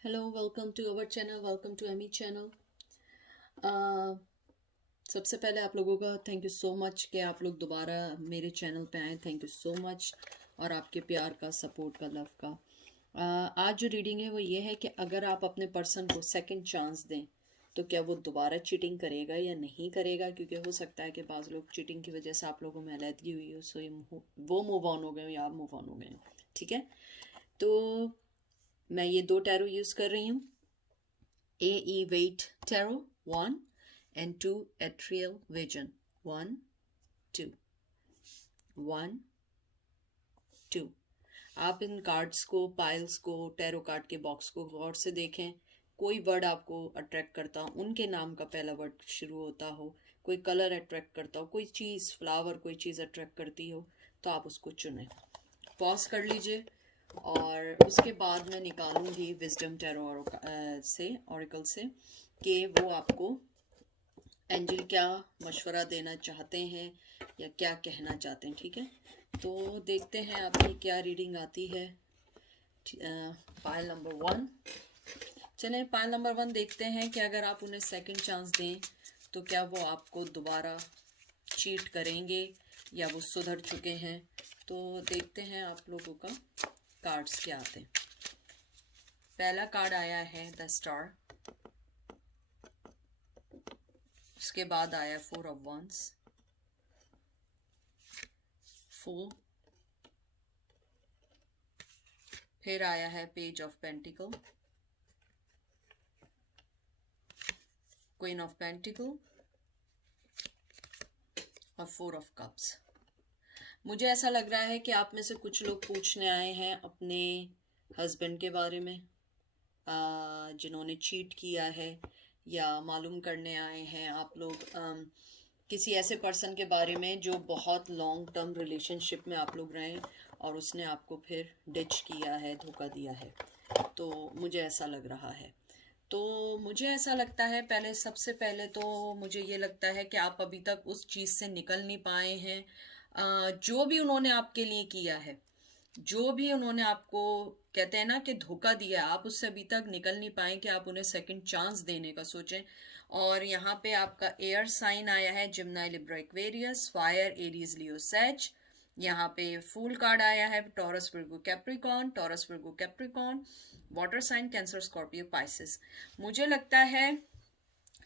Hello, welcome to our channel, welcome to Amy channel. सबसे पहले आप लोगों का थैंक यू सो मच कि आप लोग दोबारा मेरे चैनल पे आए। थैंक यू सो मच, और आपके प्यार का, सपोर्ट का, लव का। आज जो रीडिंग है वो ये है कि अगर आप अपने पर्सन को सेकंड चांस दें तो क्या वो दोबारा चीटिंग करेगा या नहीं करेगा, क्योंकि हो सकता है कि बाज़ लोग चीटिंग की वजह से आप लोगों में अलहदगी हुई हो, सो वो मूव ऑन हो गए या आप मूव ऑन हो गए। ठीक है, तो मैं ये दो टैरो यूज़ कर रही हूँ। AE Weight Tarot 1 and 2 Atrial Vision 1 2 1 2। आप इन कार्ड्स को, पाइल्स को, टैरो कार्ड के बॉक्स को गौर से देखें। कोई वर्ड आपको अट्रैक्ट करता हो, उनके नाम का पहला वर्ड शुरू होता हो, कोई कलर अट्रैक्ट करता हो, कोई चीज़, फ्लावर, कोई चीज़ अट्रैक्ट करती हो, तो आप उसको चुनें। पॉज कर लीजिए और उसके बाद मैं निकालूंगी विजडम टैरो से, ऑरिकल से, कि वो आपको एंजल क्या मशवरा देना चाहते हैं या क्या कहना चाहते हैं। ठीक है, तो देखते हैं आपकी क्या रीडिंग आती है। Pile number 1। चलें, पाइल नंबर 1 देखते हैं कि अगर आप उन्हें सेकंड चांस दें तो क्या वो आपको दोबारा चीट करेंगे या वो सुधर चुके हैं। तो देखते हैं आप लोगों का कार्ड्स क्या आते हैं। पहला कार्ड आया है द स्टार, उसके बाद आया 4 ऑफ वंस, 4, फिर आया है page of pentacle, queen of pentacle और 4 ऑफ कप्स। मुझे ऐसा लग रहा है कि आप में से कुछ लोग पूछने आए हैं अपने हस्बैंड के बारे में, जिन्होंने चीट किया है, या मालूम करने आए हैं आप लोग किसी ऐसे पर्सन के बारे में जो बहुत लॉन्ग टर्म रिलेशनशिप में आप लोग रहे और उसने आपको फिर डिच किया है, धोखा दिया है। तो मुझे ऐसा लग रहा है। तो मुझे ऐसा लगता है, पहले सबसे पहले तो मुझे ये लगता है कि आप अभी तक उस चीज़ से निकल नहीं पाए हैं। जो भी उन्होंने आपके लिए किया है, जो भी उन्होंने आपको, कहते हैं ना कि धोखा दिया, आप उससे अभी तक निकल नहीं पाए कि आप उन्हें सेकंड चांस देने का सोचें। और यहाँ पे आपका एयर साइन आया है Gemini Libra Aquarius, fire Aries Leo सेज। यहाँ पे फूल कार्ड आया है Taurus Virgo Capricorn, Taurus Virgo Capricorn, water sign Cancer Scorpio Pisces. मुझे लगता है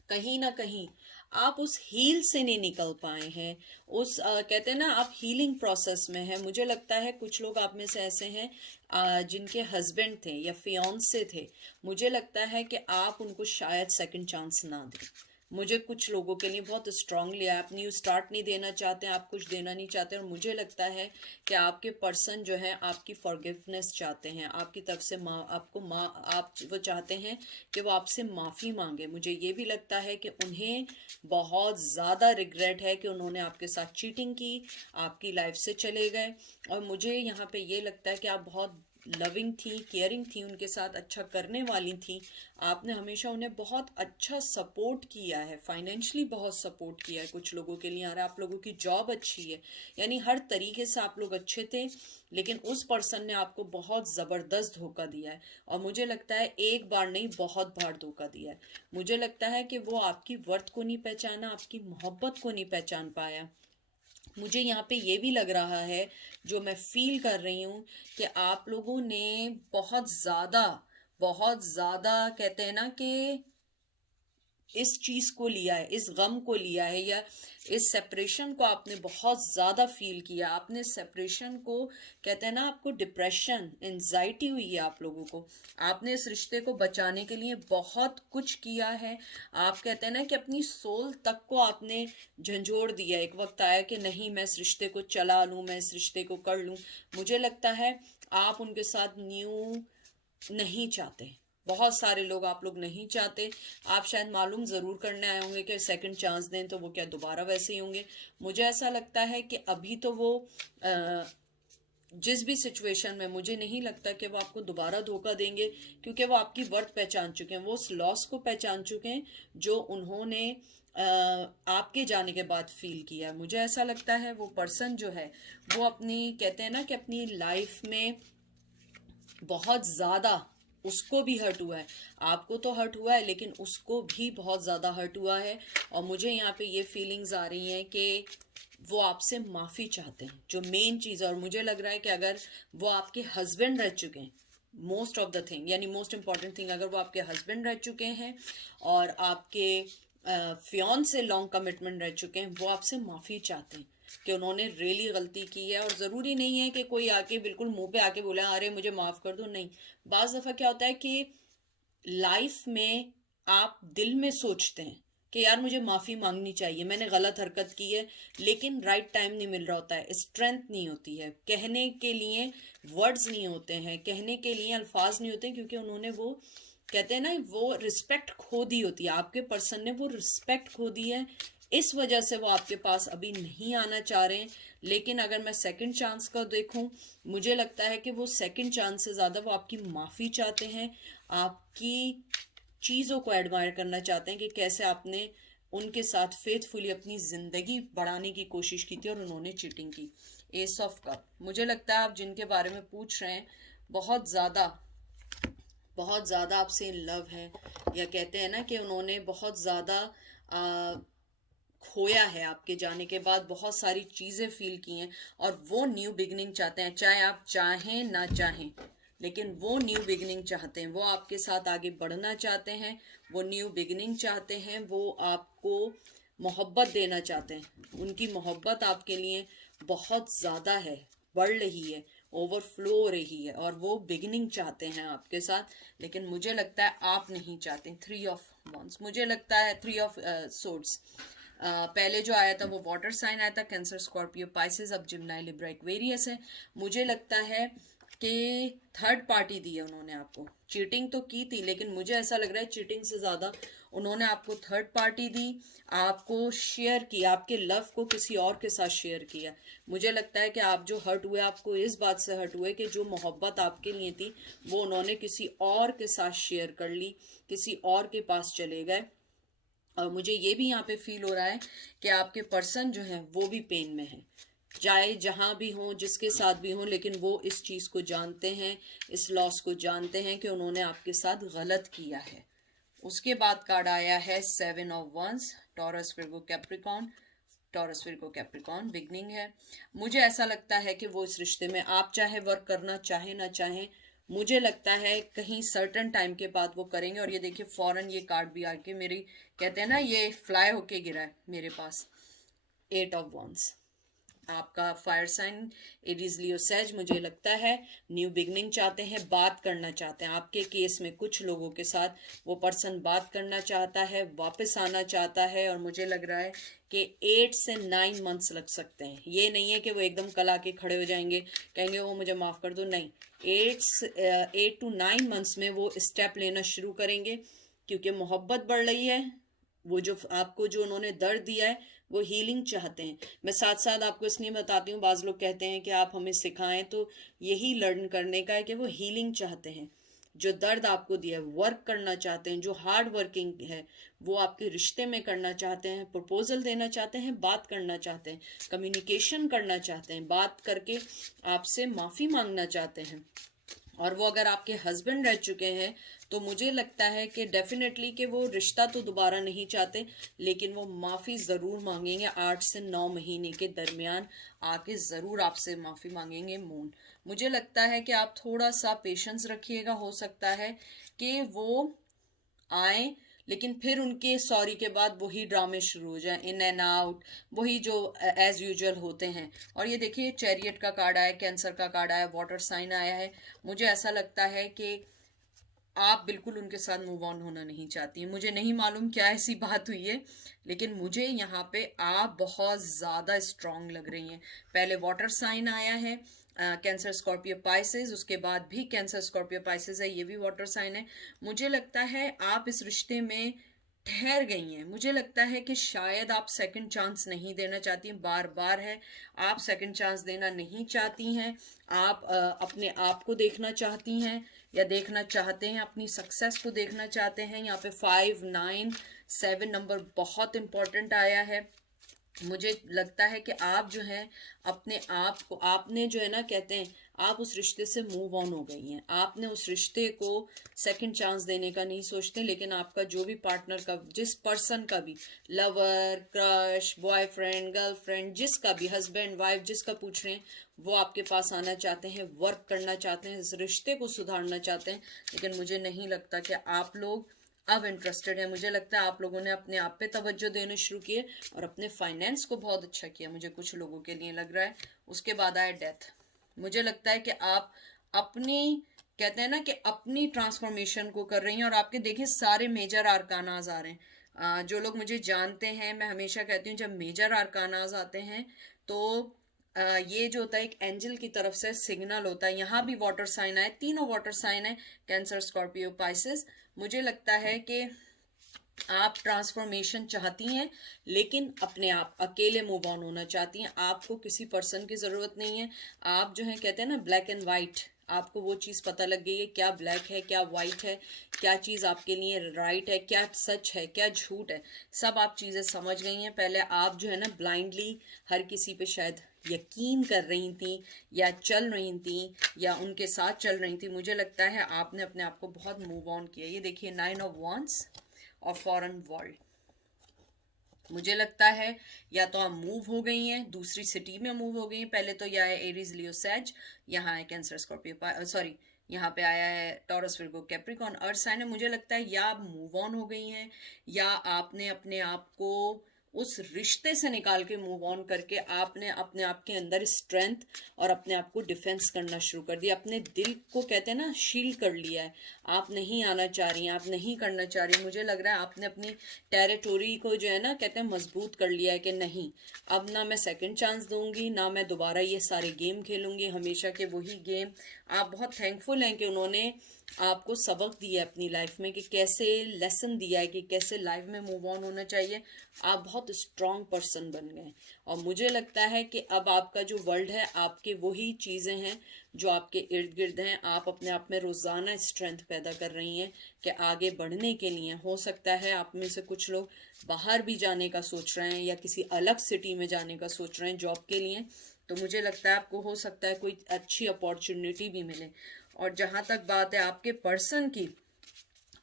कहीं ना कहीं आप उस हील से नहीं निकल पाए हैं। उस कहते हैं ना, आप हीलिंग प्रोसेस में है। मुझे लगता है कुछ लोग आप में से ऐसे हैं जिनके हस्बैंड थे या फियांसे थे। मुझे लगता है कि आप उनको शायद सेकंड चांस ना दें। मुझे कुछ लोगों के लिए बहुत स्ट्रांगली, आप न्यू स्टार्ट नहीं देना चाहते, आप कुछ देना नहीं चाहते, और मुझे लगता है कि आपके पर्सन जो है आपकी फॉरगिवनेस चाहते हैं, आपकी तरफ से आप वो चाहते हैं कि वो आपसे माफ़ी मांगे। मुझे ये भी लगता है कि उन्हें बहुत ज़्यादा रिग्रेट है कि उन्होंने आपके साथ चीटिंग की, आपकी लाइफ से चले गए। और मुझे यहाँ पे ये लगता है कि आप बहुत लविंग थी, केयरिंग थी, उनके साथ अच्छा करने वाली थी। आपने हमेशा उन्हें बहुत अच्छा सपोर्ट किया है, फाइनेंशियली बहुत सपोर्ट किया है कुछ लोगों के लिए। और आप लोगों की जॉब अच्छी है, यानी हर तरीके से आप लोग अच्छे थे, लेकिन उस पर्सन ने आपको बहुत ज़बरदस्त धोखा दिया है। और मुझे लगता है एक बार नहीं, बहुत बार धोखा दिया है। मुझे लगता है कि वो आपकी वर्थ को नहीं पहचाना, आपकी मोहब्बत को नहीं पहचान पाया। मुझे यहाँ पे ये भी लग रहा है, जो मैं फील कर रही हूँ, कि आप लोगों ने बहुत ज़्यादा कहते हैं ना कि इस चीज़ को लिया है, इस गम को लिया है, या इस सेपरेशन को आपने बहुत ज़्यादा फील किया। आपने सेपरेशन को, कहते हैं ना, आपको डिप्रेशन, एंजाइटी हुई है आप लोगों को। आपने इस रिश्ते को बचाने के लिए बहुत कुछ किया है। आप कहते हैं ना कि अपनी सोल तक को आपने झंझोड़ दिया। एक वक्त आया कि नहीं, मैं इस रिश्ते को चला लूँ, मैं इस रिश्ते को कर लूँ। मुझे लगता है आप उनके साथ न्यू नहीं चाहते। बहुत सारे लोग आप लोग नहीं चाहते। आप शायद मालूम ज़रूर करने आए होंगे कि सेकंड चांस दें तो वो क्या दोबारा वैसे ही होंगे। मुझे ऐसा लगता है कि अभी तो वो जिस भी सिचुएशन में, मुझे नहीं लगता कि वो आपको दोबारा धोखा देंगे, क्योंकि वो आपकी वर्थ पहचान चुके हैं, वो उस लॉस को पहचान चुके हैं जो उन्होंने आपके जाने के बाद फील किया है। मुझे ऐसा लगता है वो पर्सन जो है वो अपनी, कहते हैं ना कि अपनी लाइफ में बहुत ज़्यादा उसको भी हर्ट हुआ है। आपको तो हर्ट हुआ है लेकिन उसको भी बहुत ज़्यादा हर्ट हुआ है। और मुझे यहाँ पे ये फीलिंग्स आ रही हैं कि वो आपसे माफ़ी चाहते हैं, जो मेन चीज़ है। और मुझे लग रहा है कि अगर वो आपके हस्बैंड रह चुके हैं, मोस्ट ऑफ द थिंग, यानी मोस्ट इंपॉर्टेंट थिंग, अगर वो आपके हस्बैंड रह चुके हैं और आपके फियॉन से लॉन्ग कमिटमेंट रह चुके हैं, वो आपसे माफ़ी चाहते हैं कि उन्होंने रियली गलती की है। और ज़रूरी नहीं है कि कोई आके बिल्कुल मुंह पे आके बोले अरे मुझे माफ़ कर दो, नहीं। बाज़ दफ़ा क्या होता है कि लाइफ में आप दिल में सोचते हैं कि यार मुझे माफ़ी मांगनी चाहिए, मैंने गलत हरकत की है, लेकिन राइट टाइम नहीं मिल रहा होता है, स्ट्रेंथ नहीं होती है, कहने के लिए वर्ड्स नहीं होते हैं, कहने के लिए अल्फाज नहीं होते, क्योंकि उन्होंने वो कहते हैं ना, वो रिस्पेक्ट खो दी होती है। आपके पर्सन ने वो रिस्पेक्ट खो दी है, इस वजह से वो आपके पास अभी नहीं आना चाह रहे हैं। लेकिन अगर मैं सेकंड चांस का देखूं, मुझे लगता है कि वो सेकंड चांस से ज़्यादा वो आपकी माफ़ी चाहते हैं, आपकी चीज़ों को एडमायर करना चाहते हैं कि कैसे आपने उनके साथ फेथफुली अपनी ज़िंदगी बढ़ाने की कोशिश की थी और उन्होंने चीटिंग की। एस ऑफ कप, मुझे लगता है आप जिनके बारे में पूछ रहे हैं बहुत ज़्यादा आपसे इन लव हैं, या कहते हैं ना कि उन्होंने बहुत ज़्यादा खोया है आपके जाने के बाद, बहुत सारी चीज़ें फील की हैं, और वो न्यू बिगनिंग चाहते हैं, चाहे आप चाहें ना चाहें, लेकिन वो न्यू बिगनिंग चाहते हैं। वो आपके साथ आगे बढ़ना चाहते हैं, वो न्यू बिगनिंग चाहते हैं, वो आपको मोहब्बत देना चाहते हैं। उनकी मोहब्बत आपके लिए बहुत ज़्यादा है, बढ़ रही है, ओवरफ्लो हो रही है, और वो बिगिनिंग चाहते हैं आपके साथ। लेकिन मुझे लगता है आप नहीं चाहते। 3 ऑफ वॉन्ड्स, मुझे लगता है 3 ऑफ सोर्ड्स, पहले जो आया था वो वाटर साइन आया था, कैंसर, स्कॉर्पियो, पाइसेस, अब जिमनाई, लिब्रा, एक्वेरियस है। मुझे लगता है कि थर्ड पार्टी दी है उन्होंने आपको। चीटिंग तो की थी, लेकिन मुझे ऐसा लग रहा है चीटिंग से ज़्यादा उन्होंने आपको थर्ड पार्टी दी, आपको शेयर किया, आपके लव को किसी और के साथ शेयर किया। मुझे लगता है कि आप जो हर्ट हुए, आपको इस बात से हर्ट हुए कि जो मोहब्बत आपके लिए थी वो उन्होंने किसी और के साथ शेयर कर ली, किसी और के पास चले गए। और मुझे ये भी यहाँ पे फील हो रहा है कि आपके पर्सन जो है वो भी पेन में है, चाहे जहाँ भी हो, जिसके साथ भी हो, लेकिन वो इस चीज़ को जानते हैं, इस लॉस को जानते हैं कि उन्होंने आपके साथ गलत किया है। उसके बाद कार्ड आया है 7 of wands, Taurus, Virgo, Capricorn. Taurus, Virgo, Capricorn beginning है। मुझे ऐसा लगता है कि वो इस रिश्ते में, आप चाहे वर्क करना चाहे ना चाहे, मुझे लगता है कहीं सर्टन टाइम के बाद वो करेंगे। और ये देखिए फौरन ये कार्ड भी आके मेरी, कहते हैं ना, ये फ्लाई होके गिरा है मेरे पास। 8 ऑफ वॉन्ड्स, आपका fire sign Aries, Leo, says, मुझे लगता है न्यू बिगनिंग चाहते हैं, बात करना चाहते हैं। आपके केस में कुछ लोगों के साथ वो पर्सन बात करना चाहता है, वापस आना चाहता है, और मुझे लग रहा है कि 8 से 9 मंथ्स लग सकते हैं। ये नहीं है कि वो एकदम कल आके खड़े हो जाएंगे, कहेंगे वो मुझे माफ़ कर दो, नहीं। 8 to 9 मंथ्स में वो स्टेप लेना शुरू करेंगे, क्योंकि मोहब्बत बढ़ रही है। वो जो आपको, जो उन्होंने दर्द दिया है, वो हीलिंग चाहते हैं। मैं साथ साथ आपको इसलिए बताती हूँ, बाज़ लोग कहते हैं कि आप हमें सिखाएं, तो यही लर्न करने का है कि वो हीलिंग चाहते हैं। जो दर्द आपको दिया है, वर्क करना चाहते हैं, जो हार्ड वर्किंग है वो आपके रिश्ते में करना चाहते हैं, प्रपोजल देना चाहते हैं, बात करना चाहते हैं, कम्युनिकेशन करना चाहते हैं, बात करके आपसे माफ़ी मांगना चाहते हैं। और वो अगर आपके हस्बैंड रह चुके हैं तो मुझे लगता है कि डेफिनेटली कि वो रिश्ता तो दोबारा नहीं चाहते, लेकिन वो माफ़ी ज़रूर मांगेंगे। 8 से 9 महीने के दरमियान आके ज़रूर आपसे माफ़ी मांगेंगे। मून, मुझे लगता है कि आप थोड़ा सा पेशेंस रखिएगा, हो सकता है कि वो आए, लेकिन फिर उनके सॉरी के बाद वही ड्रामे शुरू हो जाए, इन एंड आउट, वही जो एज यूजुअल होते हैं। और ये देखिए चैरियट का कार्ड आया, कैंसर का कार्ड आया, वाटर साइन आया है। मुझे ऐसा लगता है कि आप बिल्कुल उनके साथ मूव ऑन होना नहीं चाहती हैं। मुझे नहीं मालूम क्या ऐसी बात हुई है, लेकिन मुझे यहाँ पे आप बहुत ज़्यादा स्ट्रांग लग रही हैं। पहले वाटर साइन आया है, कैंसर, स्कॉर्पियो, पाइसेस, उसके बाद भी कैंसर, स्कॉर्पियो, पाइसेस है, ये भी वाटर साइन है। मुझे लगता है आप इस रिश्ते में ठहर गई हैं। मुझे लगता है कि शायद आप सेकंड चांस नहीं देना चाहती हैं, बार बार है, आप सेकंड चांस देना नहीं चाहती हैं। आप अपने आप को देखना चाहती हैं, या देखना चाहते हैं, अपनी सक्सेस को देखना चाहते हैं। यहाँ पे 5, 9, 7 नंबर बहुत इंपॉर्टेंट आया है। मुझे लगता है कि आप जो है अपने आप को, आपने जो है ना कहते हैं, आप उस रिश्ते से मूव ऑन हो गई हैं। आपने उस रिश्ते को सेकंड चांस देने का नहीं सोचते, लेकिन आपका जो भी पार्टनर का, जिस पर्सन का भी, लवर, क्रश, बॉयफ्रेंड, गर्लफ्रेंड, जिसका भी, हस्बैंड, वाइफ, जिसका पूछ रहे हैं, वो आपके पास आना चाहते हैं, वर्क करना चाहते हैं, इस रिश्ते को सुधारना चाहते हैं। लेकिन मुझे नहीं लगता कि आप लोग अब इंटरेस्टेड है। मुझे लगता है आप लोगों ने अपने आप पे तवज्जो देने शुरू किए और अपने फाइनेंस को बहुत अच्छा किया, मुझे कुछ लोगों के लिए लग रहा है। उसके बाद आया डेथ। मुझे लगता है कि आप अपनी, कहते हैं ना कि अपनी ट्रांसफॉर्मेशन को कर रही हैं। और आपके देखिए सारे मेजर आर्कानाज आ रहे हैं। जो लोग मुझे जानते हैं, मैं हमेशा कहती हूँ जब मेजर आर्कानाज आते हैं तो ये जो होता है एक एंजल की तरफ से सिग्नल होता है। यहाँ भी वाटर साइन आए, तीनों वाटर साइन है, कैंसर, स्कॉर्पियो, पाइसेस। मुझे लगता है कि आप ट्रांसफॉर्मेशन चाहती हैं, लेकिन अपने आप अकेले मूव ऑन होना चाहती हैं। आपको किसी पर्सन की ज़रूरत नहीं है। आप जो है कहते हैं ना ब्लैक एंड वाइट, आपको वो चीज़ पता लग गई है, क्या ब्लैक है, क्या वाइट है, क्या चीज़ आपके लिए राइट है, क्या सच है, क्या झूठ है, सब आप चीज़ें समझ गई हैं। पहले आप जो है ना ब्लाइंडली हर किसी पे शायद यकीन कर रही थी, या चल रही थी, या उनके साथ चल रही थी। मुझे लगता है आपने अपने आप को बहुत मूव ऑन किया। ये देखिए 9 ऑफ वांड्स और फॉरेन वर्ल्ड। मुझे लगता है या तो आप मूव हो गई हैं, दूसरी सिटी में मूव हो गई हैं। पहले तो यह है एरीज, लियो, सेज, यहाँ है कैंसर, स्कॉर्पियो, सॉरी यहाँ पे आया है Taurus, Virgo, Capricorn, earth sign है। मुझे लगता है या आप मूव ऑन हो गई हैं, या आपने अपने आप को उस रिश्ते से निकाल के मूव ऑन करके आपने अपने आप के अंदर स्ट्रेंथ और अपने आप को डिफेंस करना शुरू कर दिया। अपने दिल को कहते हैं ना शील्ड कर लिया है। आप नहीं आना चाह रही हैं, आप नहीं करना चाह रही। मुझे लग रहा है आपने अपनी टेरिटोरी को जो है ना कहते हैं मजबूत कर लिया है कि नहीं, अब ना मैं सेकंड चांस दूंगी, ना मैं दोबारा ये सारे गेम खेलूंगी, हमेशा के वही गेम। आप बहुत थैंकफुल हैं कि उन्होंने आपको सबक दिया है अपनी लाइफ में, कि कैसे लेसन दिया है कि कैसे लाइफ में मूव ऑन होना चाहिए। आप बहुत स्ट्रांग पर्सन बन गए। और मुझे लगता है कि अब आपका जो वर्ल्ड है, आपके वही चीज़ें हैं जो आपके इर्द गिर्द हैं। आप अपने आप में रोज़ाना स्ट्रेंथ पैदा कर रही हैं कि आगे बढ़ने के लिए। हो सकता है आप में से कुछ लोग बाहर भी जाने का सोच रहे हैं, या किसी अलग सिटी में जाने का सोच रहे हैं जॉब के लिए। तो मुझे लगता है आपको हो सकता है कोई अच्छी अपॉर्चुनिटी भी मिले। और जहाँ तक बात है आपके पर्सन की,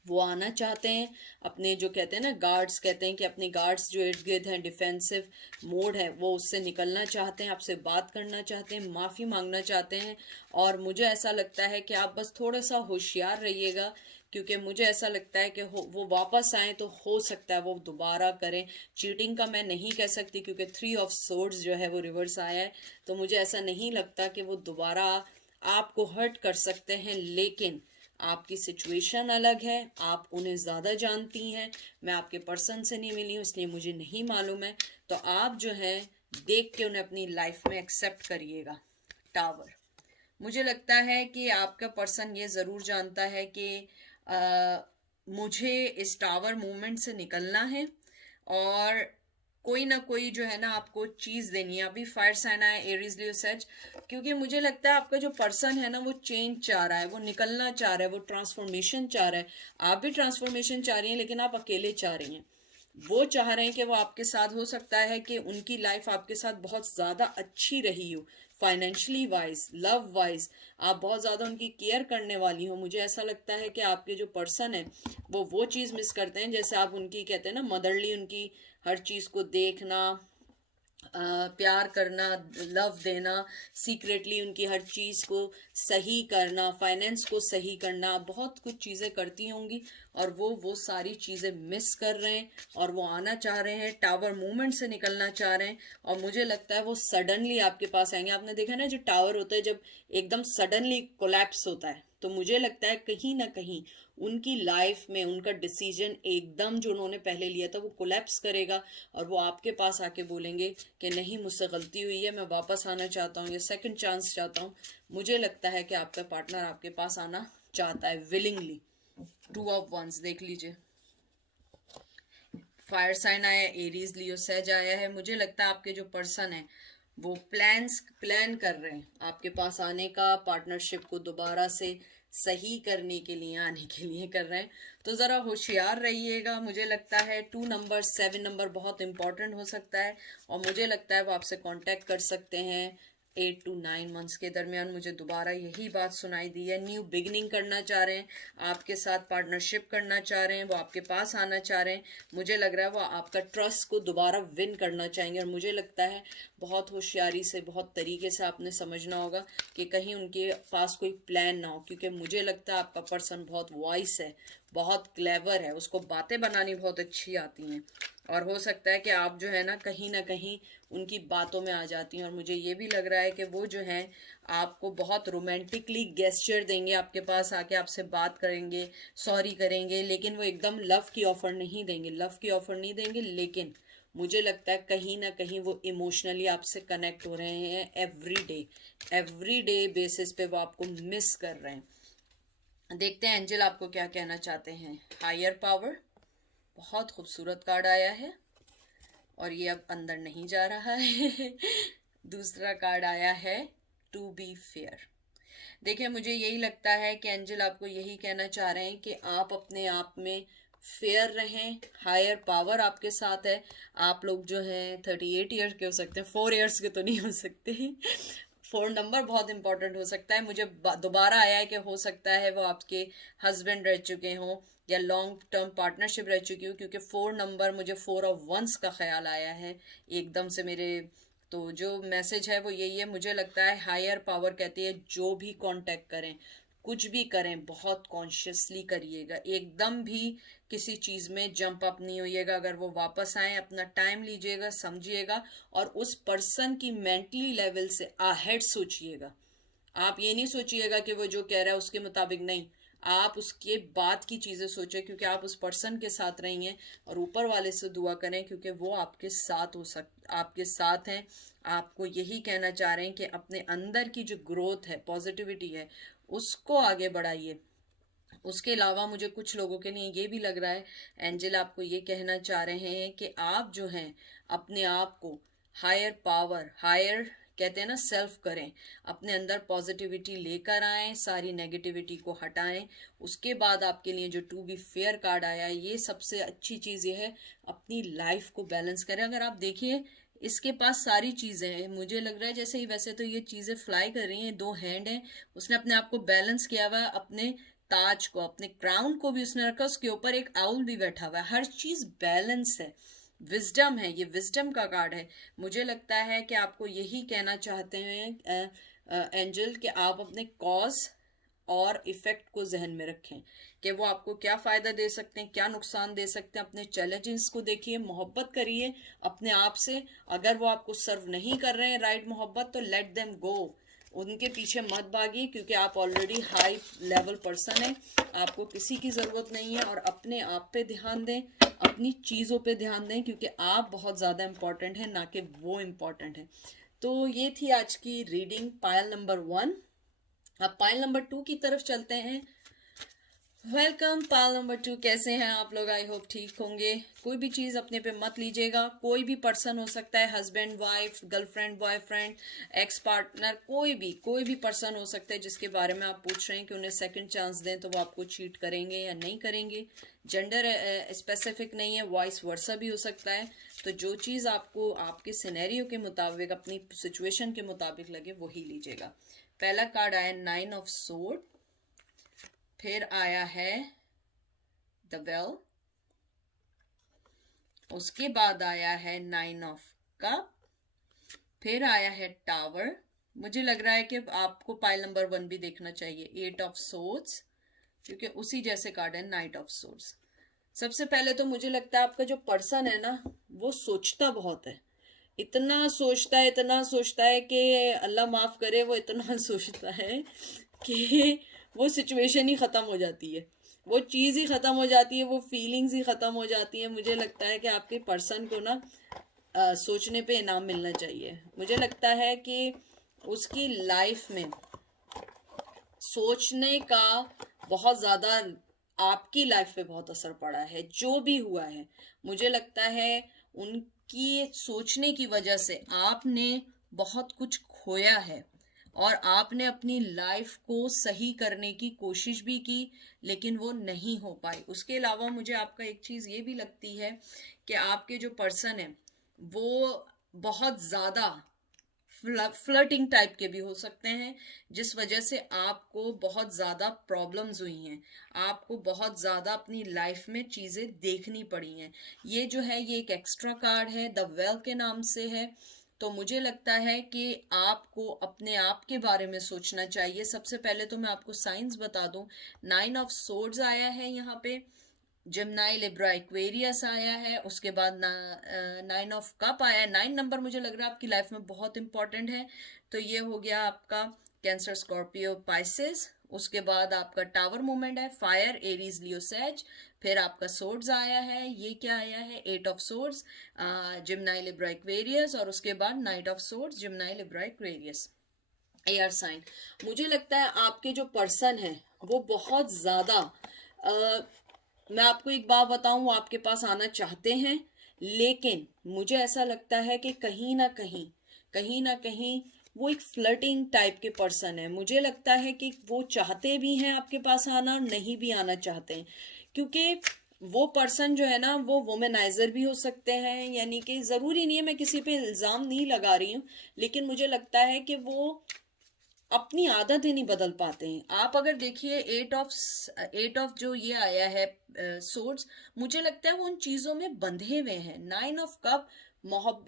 वो आना चाहते हैं अपने, जो कहते हैं ना गार्ड्स, कहते हैं कि अपने गार्ड्स जो इर्द गिर्द हैं, डिफेंसिव मोड है, वो उससे निकलना चाहते हैं, आपसे बात करना चाहते हैं, माफ़ी मांगना चाहते हैं। और मुझे ऐसा लगता है कि आप बस थोड़ा सा होशियार रहिएगा, क्योंकि मुझे ऐसा लगता है कि वो वापस आए तो हो सकता है वो दोबारा करें। चीटिंग का मैं नहीं कह सकती, क्योंकि 3 ऑफ सोर्ड्स जो है वो रिवर्स आया है। तो मुझे ऐसा नहीं लगता कि वो दोबारा आपको हर्ट कर सकते हैं। लेकिन आपकी सिचुएशन अलग है, आप उन्हें ज़्यादा जानती हैं। मैं आपके पर्सन से नहीं मिली हूँ, इसलिए मुझे नहीं मालूम है। तो आप जो है देख के उन्हें अपनी लाइफ में एक्सेप्ट करिएगा। टावर, मुझे लगता है कि आपका पर्सन ये ज़रूर जानता है कि मुझे इस टावर मूवमेंट से निकलना है, और कोई ना कोई जो है ना आपको चीज़ देनी है। अभी फायर साइन आया, एरीज, लियो, सेज, क्योंकि मुझे लगता है आपका जो पर्सन है ना वो चेंज चाह रहा है, वो निकलना चाह रहा है, वो ट्रांसफॉर्मेशन चाह रहा है। आप भी ट्रांसफॉर्मेशन चाह रही हैं, लेकिन आप अकेले चाह रही हैं। वो चाह रहे हैं कि वो आपके साथ, हो सकता है कि उनकी लाइफ आपके साथ बहुत ज़्यादा अच्छी रही हो, फाइनेंशियली वाइज, लव वाइज, आप बहुत ज़्यादा उनकी केयर करने वाली हो। मुझे ऐसा लगता है कि आपके जो पर्सन है वो चीज़ मिस करते हैं, जैसे आप उनकी कहते हैं ना मदरली, उनकी हर चीज़ को देखना, प्यार करना, लव देना, सीक्रेटली उनकी हर चीज़ को सही करना, फाइनेंस को सही करना, बहुत कुछ चीज़ें करती होंगी। और वो सारी चीज़ें मिस कर रहे हैं, और वो आना चाह रहे हैं, टावर मूवमेंट से निकलना चाह रहे हैं। और मुझे लगता है वो सडनली आपके पास आएंगे। आपने देखा ना जो टावर होता है जब एकदम सडनली कोलैप्स होता है, तो मुझे लगता है कहीं ना कहीं उनकी लाइफ में उनका डिसीजन एकदम जो उन्होंने पहले लिया था वो कोलैप्स करेगा, और वो आपके पास आके बोलेंगे कि नहीं, मुझसे गलती हुई है, मैं वापस आना चाहता हूँ, या सेकंड चांस चाहता हूँ। मुझे लगता है कि आपका पार्टनर आपके पास आना चाहता है विलिंगली। 2 ऑफ वंस देख लीजिए, फायर साइन आया, एरीज, लियो, सेज आया है। मुझे लगता है आपके जो पर्सन है वो प्लान कर रहे हैं आपके पास आने का, पार्टनरशिप को दोबारा से सही करने के लिए, आने के लिए कर रहे हैं। तो ज़रा होशियार रहिएगा। मुझे लगता है 2 नंबर 7 नंबर बहुत इंपॉर्टेंट हो सकता है, और मुझे लगता है वो आपसे कांटेक्ट कर सकते हैं 8 to 9 मंथ्स के दरमियान। मुझे दोबारा यही बात सुनाई दी है। न्यू बिगनिंग करना चाह रहे हैं, आपके साथ पार्टनरशिप करना चाह रहे हैं, वो आपके पास आना चाह रहे हैं। मुझे लग रहा है वो आपका ट्रस्ट को दोबारा विन करना चाहेंगे, और मुझे लगता है बहुत होशियारी से, बहुत तरीके से आपने समझना होगा कि कहीं उनके पास कोई प्लान ना हो, क्योंकि मुझे लगता है आपका पर्सन बहुत वॉइस है, बहुत क्लेवर है, उसको बातें बनानी बहुत अच्छी आती हैं, और हो सकता है कि आप जो है ना कहीं उनकी बातों में आ जाती हैं। और मुझे ये भी लग रहा है कि वो जो है आपको बहुत रोमांटिकली गेस्चर देंगे, आपके पास आके आपसे बात करेंगे, सॉरी करेंगे, लेकिन वो एकदम लव की ऑफर नहीं देंगे, लव की ऑफर नहीं देंगे, लेकिन मुझे लगता है कहीं ना कहीं वो इमोशनली आपसे कनेक्ट हो रहे हैं। एवरी डे बेसिस पे वो आपको मिस कर रहे हैं। देखते हैं एंजल आपको क्या कहना चाहते हैं। हायर पावर, बहुत खूबसूरत कार्ड आया है, और ये अब अंदर नहीं जा रहा है। दूसरा कार्ड आया है टू बी फेयर। देखिए, मुझे यही लगता है कि एंजल आपको यही कहना चाह रहे हैं कि आप अपने आप में फेयर रहें। हायर पावर आपके साथ है। आप लोग जो हैं 38 ईयर्स के हो सकते हैं, 4 ईयर्स के तो नहीं हो सकते। 4 नंबर बहुत इंपॉर्टेंट हो सकता है। मुझे दोबारा आया है कि हो सकता है वो आपके हस्बैंड रह चुके हों या लॉन्ग टर्म पार्टनरशिप रह चुकी हो, क्योंकि 4 नंबर मुझे 4 ऑफ वंस का ख्याल आया है एकदम से मेरे। तो जो मैसेज है वो यही है। मुझे लगता है हायर पावर कहती है जो भी कांटेक्ट करें, कुछ भी करें, बहुत कॉन्शियसली करिएगा, एकदम भी किसी चीज़ में जंप अप नहीं होइएगा। अगर वो वापस आए, अपना टाइम लीजिएगा, समझिएगा, और उस पर्सन की मेंटली लेवल से अहेड सोचिएगा। आप ये नहीं सोचिएगा कि वो जो कह रहा है उसके मुताबिक, नहीं, आप उसके बाद की चीज़ें सोचें, क्योंकि आप उस पर्सन के साथ रही हैं, और ऊपर वाले से दुआ करें क्योंकि वो आपके साथ आपके साथ हैं। आपको यही कहना चाह रहे हैं कि अपने अंदर की जो ग्रोथ है, पॉजिटिविटी है, उसको आगे बढ़ाइए। उसके अलावा मुझे कुछ लोगों के लिए ये भी लग रहा है एंजल आपको ये कहना चाह रहे हैं कि आप जो हैं अपने आप को हायर पावर, हायर कहते हैं ना, सेल्फ करें, अपने अंदर पॉजिटिविटी लेकर आएं, सारी नेगेटिविटी को हटाएं। उसके बाद आपके लिए जो टू बी फेयर कार्ड आया है, ये सबसे अच्छी चीज़ ये है, अपनी लाइफ को बैलेंस करें। अगर आप देखिए इसके पास सारी चीज़ें हैं, मुझे लग रहा है जैसे ही, वैसे तो ये चीज़ें फ्लाई कर रही हैं, 2 हैंड हैं, उसने अपने आप को बैलेंस किया हुआ है, अपने ताज को, अपने क्राउन को भी उसने रखा, उसके ऊपर एक आउल भी बैठा हुआ है, हर चीज बैलेंस है, विजडम है, ये विजडम का कार्ड है। मुझे लगता है कि आपको यही कहना चाहते हैं एंजल कि आप अपने कॉज और इफेक्ट को जहन में रखें कि वो आपको क्या फायदा दे सकते हैं, क्या नुकसान दे सकते हैं। अपने चैलेंजेस को देखिए, मोहब्बत करिए अपने आप से। अगर वो आपको सर्व नहीं कर रहे हैं राइट मोहब्बत, तो लेट देम गो, उनके पीछे मत भागिए, क्योंकि आप ऑलरेडी हाई लेवल पर्सन हैं, आपको किसी की ज़रूरत नहीं है। और अपने आप पे ध्यान दें, अपनी चीज़ों पे ध्यान दें, क्योंकि आप बहुत ज़्यादा इम्पॉर्टेंट हैं, ना कि वो इम्पॉर्टेंट है। तो ये थी आज की रीडिंग, पायल नंबर 1। अब पायल नंबर 2 की तरफ चलते हैं। वेलकम पाल नंबर 2, कैसे हैं आप लोग? आई होप ठीक होंगे। कोई भी चीज़ अपने पे मत लीजिएगा। कोई भी पर्सन हो सकता है, husband, wife, girlfriend, boyfriend, ex partner, कोई भी पर्सन हो सकता है जिसके बारे में आप पूछ रहे हैं कि उन्हें सेकंड चांस दें तो वो आपको चीट करेंगे या नहीं करेंगे। जेंडर स्पेसिफिक नहीं है, वॉइस वर्सा भी हो सकता है। तो जो चीज़ आपको आपके सिनेरियो के मुताबिक, अपनी सिचुएशन के मुताबिक लगे, वही लीजिएगा। पहला कार्ड आया 9 ऑफ सोर्ड, फिर आया है द वेल, उसके बाद आया है 9 ऑफ कप, फिर आया है टावर। मुझे लग रहा है कि आपको पाइल नंबर 1 भी देखना चाहिए, 8 ऑफ सोर्ड्स, क्योंकि उसी जैसे कार्ड है 9 ऑफ सोर्ड्स। सबसे पहले तो मुझे लगता है आपका जो पर्सन है ना, वो सोचता बहुत है, इतना सोचता है कि अल्लाह माफ करे, वो इतना सोचता है कि वो सिचुएशन ही ख़त्म हो जाती है, वो चीज़ ही ख़त्म हो जाती है, वो फीलिंग्स ही ख़त्म हो जाती है। मुझे लगता है कि आपके पर्सन को ना सोचने पे इनाम मिलना चाहिए। मुझे लगता है कि उसकी लाइफ में सोचने का बहुत ज़्यादा आपकी लाइफ पे बहुत असर पड़ा है, जो भी हुआ है। मुझे लगता है उनकी सोचने की वजह से आपने बहुत कुछ खोया है, और आपने अपनी लाइफ को सही करने की कोशिश भी की, लेकिन वो नहीं हो पाई। उसके अलावा मुझे आपका एक चीज़ ये भी लगती है कि आपके जो पर्सन है वो बहुत ज़्यादा फ्लर्टिंग टाइप के भी हो सकते हैं, जिस वजह से आपको बहुत ज़्यादा प्रॉब्लम्स हुई हैं, आपको बहुत ज़्यादा अपनी लाइफ में चीज़ें देखनी पड़ी हैं। ये जो है ये एक एक्स्ट्रा कार्ड है, द वेल के नाम से है। तो मुझे लगता है कि आपको अपने आप के बारे में सोचना चाहिए। सबसे पहले तो मैं आपको साइंस बता दूं, 9 ऑफ सोर्ड्स आया है यहाँ पे, जिमनाई लिब्रा एक्वेरियस आया है, उसके बाद 9 ऑफ कप आया है। 9 नंबर मुझे लग रहा है आपकी लाइफ में बहुत इंपॉर्टेंट है। तो ये हो गया आपका कैंसर, स्कॉर्पियो, पाइसेस। उसके बाद आपका टावर मूवमेंट है, फायर, एरीज, लियो, सेज। फिर आपका सोर्ड्स आया है, ये क्या आया है, 8 of swords, Gemini Libra Aquarius. और उसके बाद knight of swords, Gemini Libra Aquarius, air sign. मुझे लगता है आपके जो पर्सन है वो बहुत ज्यादा, मैं आपको एक बात बताऊं, वो आपके पास आना चाहते हैं, लेकिन मुझे ऐसा लगता है कि कहीं ना कहीं वो एक फ्लर्टिंग टाइप के पर्सन है। मुझे लगता है कि वो चाहते भी हैं आपके पास आना, नहीं भी आना चाहते हैं, क्योंकि वो पर्सन जो है ना वो वोमेनाइजर भी हो सकते हैं। यानी कि ज़रूरी नहीं है, मैं किसी पे इल्ज़ाम नहीं लगा रही हूँ, लेकिन मुझे लगता है कि वो अपनी आदत ही नहीं बदल पाते हैं। आप अगर देखिए एट ऑफ जो ये आया है सोर्ड्स, मुझे लगता है वो उन चीजों में बंधे हुए हैं। 9 ऑफ कप,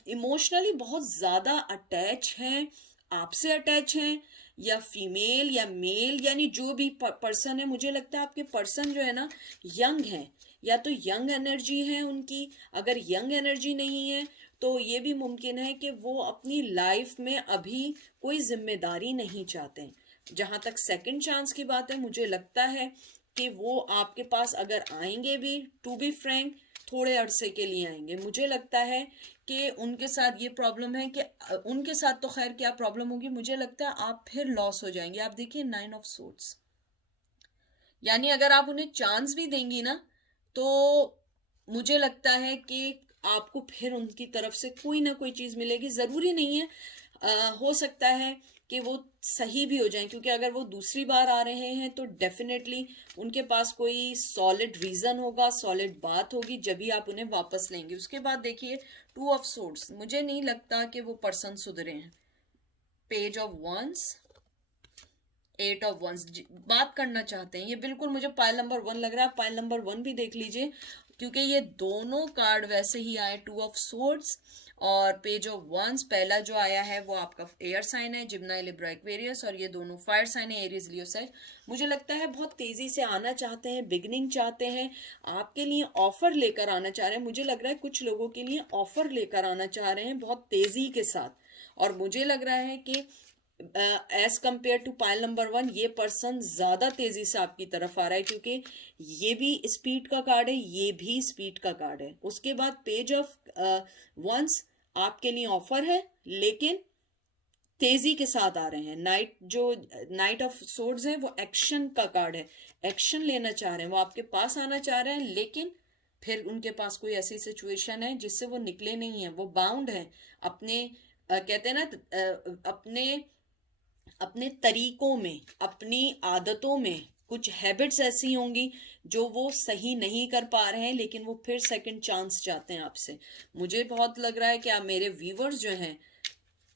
इमोशनली बहुत ज्यादा अटैच हैं, आपसे अटैच हैं, या फीमेल या मेल, यानी जो भी पर्सन है। मुझे लगता है आपके पर्सन जो है ना यंग है, या तो यंग एनर्जी है उनकी। अगर यंग एनर्जी नहीं है तो ये भी मुमकिन है कि वो अपनी लाइफ में अभी कोई जिम्मेदारी नहीं चाहते। जहां तक सेकंड चांस की बात है, मुझे लगता है कि वो आपके पास अगर आएंगे भी, टू बी फ्रैंक, थोड़े अरसे के लिए आएंगे। मुझे लगता है कि उनके साथ ये प्रॉब्लम है कि उनके साथ तो खैर क्या प्रॉब्लम होगी, मुझे लगता है आप फिर लॉस हो जाएंगे। आप देखिए 9 ऑफ सोर्ड्स, यानी अगर आप उन्हें चांस भी देंगी ना, तो मुझे लगता है कि आपको फिर उनकी तरफ से कोई ना कोई चीज मिलेगी। जरूरी नहीं है, हो सकता है कि वो सही भी हो जाएं, क्योंकि अगर वो दूसरी बार आ रहे हैं तो डेफिनेटली उनके पास कोई सॉलिड रीजन होगा, सॉलिड बात होगी, जब भी आप उन्हें वापस लेंगे। उसके बाद देखिए 2 ऑफ सोर्ड्स, मुझे नहीं लगता कि वो पर्सन सुधरे हैं। Page of wands, 8 of wands, बात करना चाहते हैं। ये बिल्कुल मुझे पाइल नंबर 1 लग रहा है। पाइल नंबर 1 भी देख लीजिए, क्योंकि ये दोनों कार्ड वैसे ही आए, 2 ऑफ सोर्ड्स और पेज ऑफ वंस। पहला जो आया है वो आपका एयर साइन है, जिम्नाई लिब्रा एक्वेरियस, और ये दोनों फायर साइन है, एरीज, लियो, सेज। मुझे लगता है बहुत तेजी से आना चाहते हैं, बिगनिंग चाहते हैं, आपके लिए ऑफर लेकर आना चाह रहे हैं। मुझे लग रहा है कुछ लोगों के लिए ऑफर लेकर आना चाह रहे हैं बहुत तेजी के साथ। और मुझे लग रहा है कि as compared to pile number 1, ये पर्सन ज्यादा तेजी से आपकी तरफ आ रहा है, क्योंकि ये भी स्पीड का कार्ड है, ये भी स्पीड का कार्ड है। उसके बाद पेज ऑफ वंस, आपके लिए ऑफर है, लेकिन तेजी के साथ आ रहे हैं। नाइट ऑफ सोर्ड्स है, वो एक्शन का कार्ड है, एक्शन लेना चाह रहे हैं, वो आपके पास आना चाह रहे हैं, लेकिन फिर उनके पास कोई ऐसी सिचुएशन है जिससे वो निकले नहीं है। वो बाउंड है अपने, कहते हैं ना, अपने तरीकों में, अपनी आदतों में कुछ हैबिट्स ऐसी होंगी जो वो सही नहीं कर पा रहे हैं, लेकिन वो फिर सेकंड चांस चाहते हैं आपसे। मुझे बहुत लग रहा है कि आप मेरे व्यूवर्स जो हैं,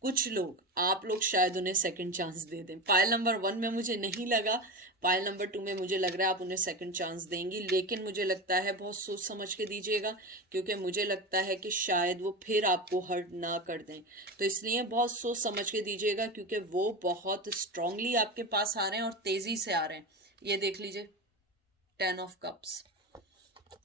कुछ लोग, आप लोग शायद उन्हें सेकंड चांस दे दें। पाइल नंबर 1 में मुझे नहीं लगा, पाइल नंबर 2 में मुझे लग रहा है आप उन्हें सेकंड चांस देंगी, लेकिन मुझे लगता है बहुत सोच समझ के दीजिएगा, क्योंकि मुझे लगता है कि शायद वो फिर आपको हर्ट ना कर दें। तो इसलिए बहुत सोच समझ के दीजिएगा, क्योंकि वो बहुत स्ट्रांगली आपके पास आ रहे हैं और तेजी से आ रहे हैं। ये देख लीजिए 10 ऑफ कप्स,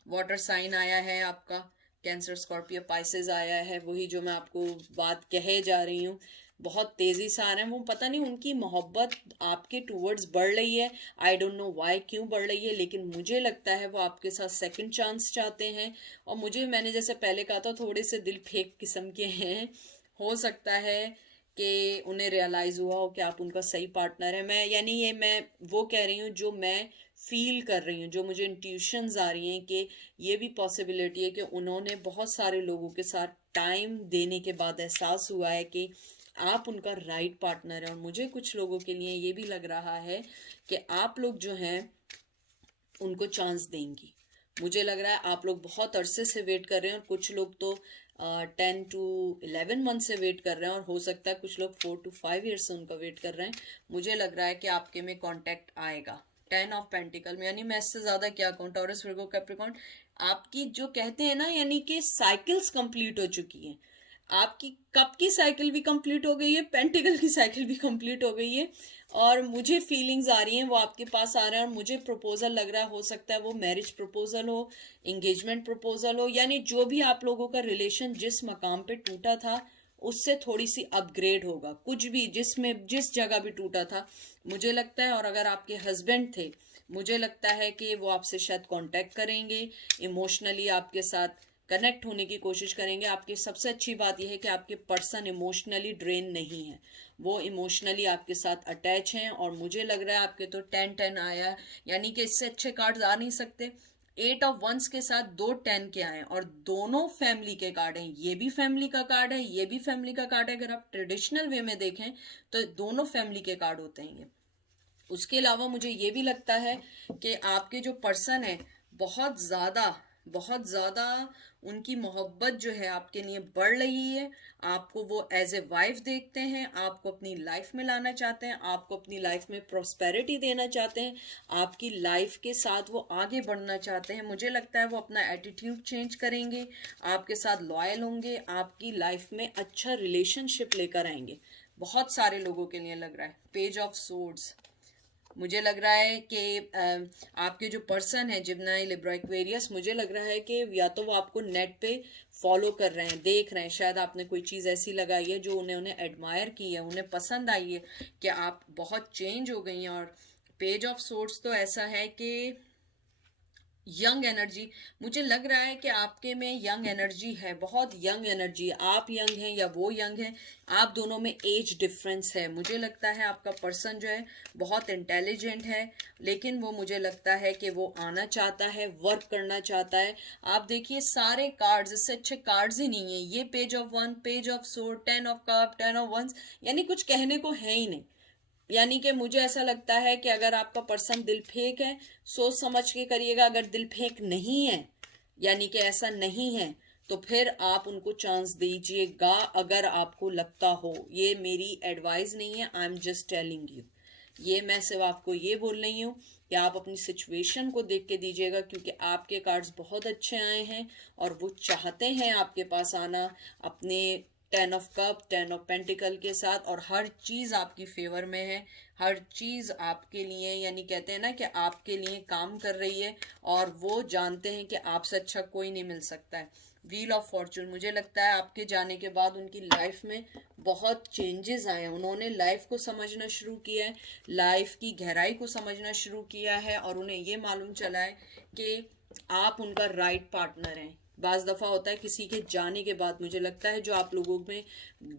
वाटर साइन आया है आपका, कैंसर, स्कॉर्पियो, पाइसेस आया है, वही जो मैं आपको बात कहे जा रही हूँ। बहुत तेजी से आ रहे हैं वो, पता नहीं उनकी मोहब्बत आपके टूवर्ड्स बढ़ रही है, आई डोंट नो वाई, क्यों बढ़ रही है, लेकिन मुझे लगता है वो आपके साथ सेकंड चांस चाहते हैं। और मुझे, मैंने जैसे पहले कहा था, थोड़े से दिल फेंक किस्म के हैं। हो सकता है कि उन्हें रियलाइज हुआ हो कि आप उनका सही पार्टनर है। मैं, यानी ये मैं वो कह रही हूँ जो मैं फील कर रही हूँ, जो मुझे इंट्यूशंस आ रही हैं, कि ये भी पॉसिबिलिटी है कि उन्होंने बहुत सारे लोगों के साथ टाइम देने के बाद एहसास हुआ है कि आप उनका राइट पार्टनर है। और मुझे कुछ लोगों के लिए ये भी लग रहा है कि आप लोग जो हैं उनको चांस देंगी। मुझे लग रहा है आप लोग बहुत अरसे से वेट कर रहे हैं, और कुछ लोग तो 10 to 11 मंथ से वेट कर रहे हैं, और हो सकता है कुछ लोग 4 to 5 ईयर्स से उनका वेट कर रहे हैं। मुझे लग रहा है कि आपके में कांटेक्ट आएगा 10 ऑफ पेंटिकल में, यानी मैं इससे ज्यादा क्या कहूँ, टॉरस, विर्गो, कैप्रिकॉर्न, आपकी जो कहते हैं ना, यानी कि साइकिल्स कंप्लीट हो चुकी हैं। आपकी कप की साइकिल भी कंप्लीट हो गई है, पेंटिकल की साइकिल भी कंप्लीट हो गई है, और मुझे फीलिंग्स आ रही हैं, वो आपके पास आ रहे हैं, और मुझे प्रपोजल लग रहा है, हो सकता है वो मैरिज प्रपोजल हो, एंगेजमेंट प्रपोजल हो, यानी जो भी आप लोगों का रिलेशन जिस मकाम पे टूटा था उससे थोड़ी सी अपग्रेड होगा, कुछ भी जिस जगह भी टूटा था, मुझे लगता है। और अगर आपके हस्बैंड थे, मुझे लगता है कि वो आपसे शायद कांटेक्ट करेंगे, इमोशनली आपके साथ कनेक्ट होने की कोशिश करेंगे। आपकी सबसे अच्छी बात यह है कि आपके पर्सन इमोशनली ड्रेन नहीं है, वो इमोशनली आपके साथ अटैच हैं। और मुझे लग रहा है आपके तो 10-10 आया है, यानी कि इससे अच्छे कार्ड्स आ नहीं सकते। 8 ऑफ वंस के साथ 2 10 के आए, और दोनों फैमिली के कार्ड हैं। ये भी फैमिली का कार्ड है, ये भी फैमिली का कार्ड है। अगर आप ट्रेडिशनल वे में देखें तो दोनों फैमिली के कार्ड होते हैं ये। उसके अलावा मुझे ये भी लगता है कि आपके जो पर्सन है बहुत ज़्यादा उनकी मोहब्बत जो है आपके लिए बढ़ रही है। आपको वो एज ए वाइफ देखते हैं, आपको अपनी लाइफ में लाना चाहते हैं, आपको अपनी लाइफ में प्रॉस्पेरिटी देना चाहते हैं, आपकी लाइफ के साथ वो आगे बढ़ना चाहते हैं। मुझे लगता है वो अपना एटीट्यूड चेंज करेंगे, आपके साथ लॉयल होंगे, आपकी लाइफ में अच्छा रिलेशनशिप लेकर आएंगे। बहुत सारे लोगों के लिए लग रहा है पेज ऑफ सोर्ड्स। मुझे लग रहा है कि आपके जो पर्सन है जिम्नाई, लिब्रा, एक्वेरियस, मुझे लग रहा है कि या तो वो आपको नेट पे फॉलो कर रहे हैं, देख रहे हैं, शायद आपने कोई चीज़ ऐसी लगाई है जो उन्हें एडमायर की है, उन्हें पसंद आई है कि आप बहुत चेंज हो गई हैं। और पेज ऑफ सोर्ड्स तो ऐसा है कि यंग एनर्जी, मुझे लग रहा है कि आपके में यंग एनर्जी है, बहुत यंग एनर्जी। आप यंग हैं या वो यंग है, आप दोनों में एज डिफरेंस है। मुझे लगता है आपका पर्सन जो है बहुत इंटेलिजेंट है, लेकिन वो मुझे लगता है कि वो आना चाहता है, वर्क करना चाहता है। आप देखिए सारे कार्ड्स, इससे अच्छे कार्ड्स ही नहीं है। ये पेज ऑफ वन, page of sword, 10 of cup, 10 of wands, यानी कुछ कहने को है ही नहीं। यानी कि मुझे ऐसा लगता है कि अगर आपका पर्सन दिल फेंक है, सोच समझ के करिएगा। अगर दिल फेंक नहीं है, यानी कि ऐसा नहीं है, तो फिर आप उनको चांस दीजिएगा अगर आपको लगता हो। ये मेरी एडवाइस नहीं है, I am just telling you. ये मैं सिर्फ आपको ये बोल रही हूँ कि आप अपनी सिचुएशन को देख के दीजिएगा, क्योंकि आपके कार्ड्स बहुत अच्छे आए हैं और वो चाहते हैं आपके पास आना अपने 10 ऑफ कप, 10 ऑफ पेंटिकल के साथ। और हर चीज़ आपकी फेवर में है, हर चीज़ आपके लिए, यानी कहते हैं ना कि आपके लिए काम कर रही है, और वो जानते हैं कि आपसे अच्छा कोई नहीं मिल सकता है। व्हील ऑफ फॉर्चून, मुझे लगता है आपके जाने के बाद उनकी लाइफ में बहुत चेंजेस आए हैं। उन्होंने लाइफ को समझना शुरू किया है, लाइफ की गहराई को समझना शुरू किया है, और उन्हें ये मालूम चला है कि आप उनका राइट पार्टनर हैं। बाज़ दफ़ा होता है किसी के जाने के बाद, मुझे लगता है जो आप लोगों में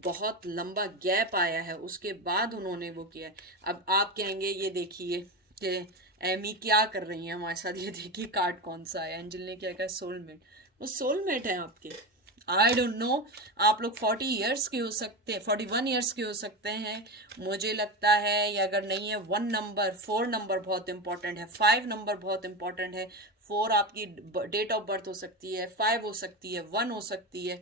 बहुत लंबा गैप आया है उसके बाद उन्होंने वो किया है। अब आप कहेंगे ये देखिए कि एमी क्या कर रही है हमारे साथ, ये देखिए कार्ड कौन सा है। एंजल ने क्या कहा, सोलमेट। वो सोलमेट है आपके, आई डोंट नो। आप लोग 40 ईयर्स के हो सकते हैं, 41 ईयर्स के हो सकते हैं, मुझे लगता है। या अगर नहीं है, 1 नंबर, 4 नंबर बहुत इंपॉर्टेंट है, 5 नंबर बहुत इंपॉर्टेंट है। 4 आपकी डेट ऑफ बर्थ हो सकती है, 5 हो सकती है, 1 हो सकती है।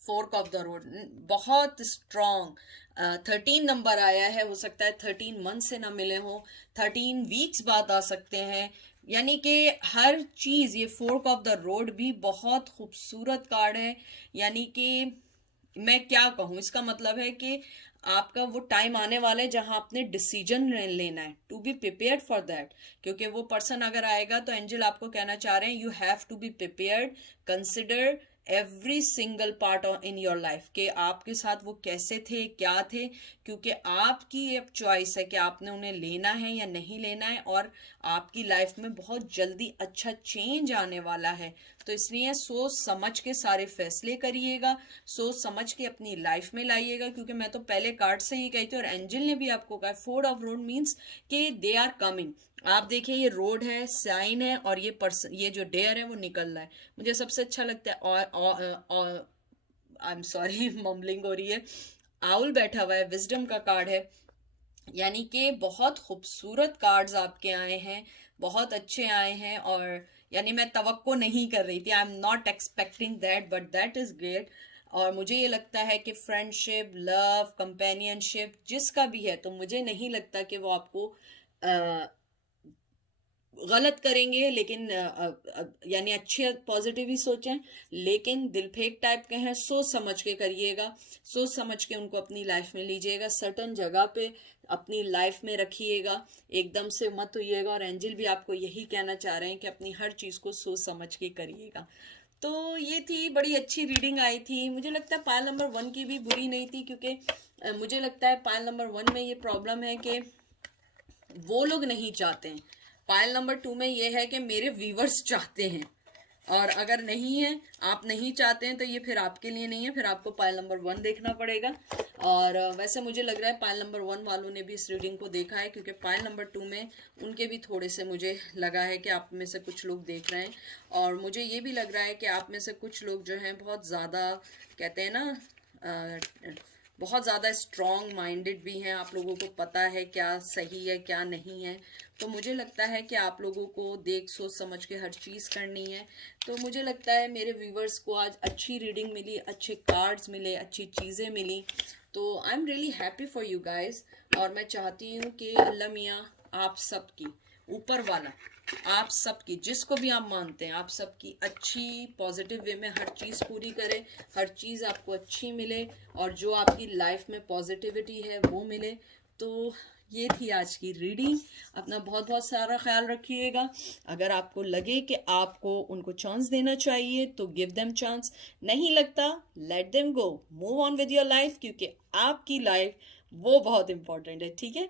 फोर्क ऑफ द रोड बहुत स्ट्रॉन्ग। 13 नंबर आया है, हो सकता है 13 मंथ से ना मिले हो, 13 वीक्स बाद आ सकते हैं। यानी कि हर चीज़, ये फोर्क ऑफ द रोड भी बहुत खूबसूरत कार्ड है। यानी कि मैं क्या कहूँ, इसका मतलब है कि आपका वो टाइम आने वाला है जहां आपने डिसीजन लेना है, to be prepared for that. क्योंकि वो पर्सन अगर आएगा तो एंजल आपको कहना चाह रहे हैं, you have to be prepared, consider every single part in your life, के आपके साथ वो कैसे थे, क्या थे, क्योंकि आपकी अब चॉइस है कि आपने उन्हें लेना है या नहीं लेना है। और आपकी लाइफ में बहुत जल्दी अच्छा चेंज आने वाला है, तो इसलिए सोच समझ के सारे फैसले करिएगा, सोच समझ के अपनी लाइफ में लाइएगा। क्योंकि मैं तो पहले कार्ड से ही कही थी, और एंजल ने भी आपको कहा, 4 ऑफ रोड मीन्स कि दे आर कमिंग। आप देखिए ये रोड है, साइन है, और ये पर्सन, ये जो डेयर है वो निकल रहा है। मुझे सबसे अच्छा लगता है, और आई एम सॉरी मम्बलिंग हो रही है, आउल बैठा हुआ है, विजडम का कार्ड है, यानी कि बहुत खूबसूरत कार्ड्स आपके आए हैं, बहुत अच्छे आए हैं। और यानी मैं तवक्को नहीं कर रही थी, I am not expecting that, but that is great. और मुझे ये लगता है कि फ्रेंडशिप, लव, कंपेनियनशिप जिसका भी है, तो मुझे नहीं लगता कि वो आपको गलत करेंगे, लेकिन यानी अच्छे पॉजिटिव ही सोचें, लेकिन दिल फेंक टाइप के हैं, सोच समझ के करिएगा, सोच समझ के उनको अपनी लाइफ में लीजिएगा, सर्टन जगह पे अपनी लाइफ में रखिएगा, एकदम से मत होइएगा। और एंजल भी आपको यही कहना चाह रहे हैं कि अपनी हर चीज़ को सोच समझ के करिएगा। तो ये थी, बड़ी अच्छी रीडिंग आई थी। मुझे लगता है पायल नंबर 1 की भी बुरी नहीं थी, क्योंकि मुझे लगता है पायल नंबर 1 में ये प्रॉब्लम है कि वो लोग नहीं चाहते हैं। पायल नंबर 2 में ये है कि मेरे व्यूवर्स चाहते हैं, और अगर नहीं है, आप नहीं चाहते हैं, तो ये फिर आपके लिए नहीं है, फिर आपको पायल नंबर 1 देखना पड़ेगा। और वैसे मुझे लग रहा है पायल नंबर 1 वालों ने भी इस रीडिंग को देखा है, क्योंकि पायल नंबर 2 में उनके भी थोड़े से मुझे लगा है कि आप में से कुछ लोग देख रहे हैं। और मुझे ये भी लग रहा है कि आप में से कुछ लोग जो हैं बहुत ज़्यादा, कहते हैं ना, बहुत ज़्यादा स्ट्रॉन्ग माइंडेड भी हैं, आप लोगों को पता है क्या सही है क्या नहीं है। तो मुझे लगता है कि आप लोगों को देख सोच समझ के हर चीज़ करनी है। तो मुझे लगता है मेरे व्यूवर्स को आज अच्छी रीडिंग मिली, अच्छे कार्ड्स मिले, अच्छी चीज़ें मिली। तो I am really happy for you guys. और मैं चाहती हूँ कि अल्लाह मियाँ आप सबकी, ऊपर वाला आप सबकी, जिसको भी आप मानते हैं, आप सबकी अच्छी पॉजिटिव वे में हर चीज़ पूरी करे, हर चीज़ आपको अच्छी मिले, और जो आपकी लाइफ में पॉजिटिविटी है वो मिले। तो ये थी आज की रीडिंग। अपना बहुत बहुत सारा ख्याल रखिएगा। अगर आपको लगे कि आपको उनको चांस देना चाहिए तो गिव देम चांस, नहीं लगता let them go, move on with your life, क्योंकि आपकी लाइफ वो बहुत इंपॉर्टेंट है। ठीक है।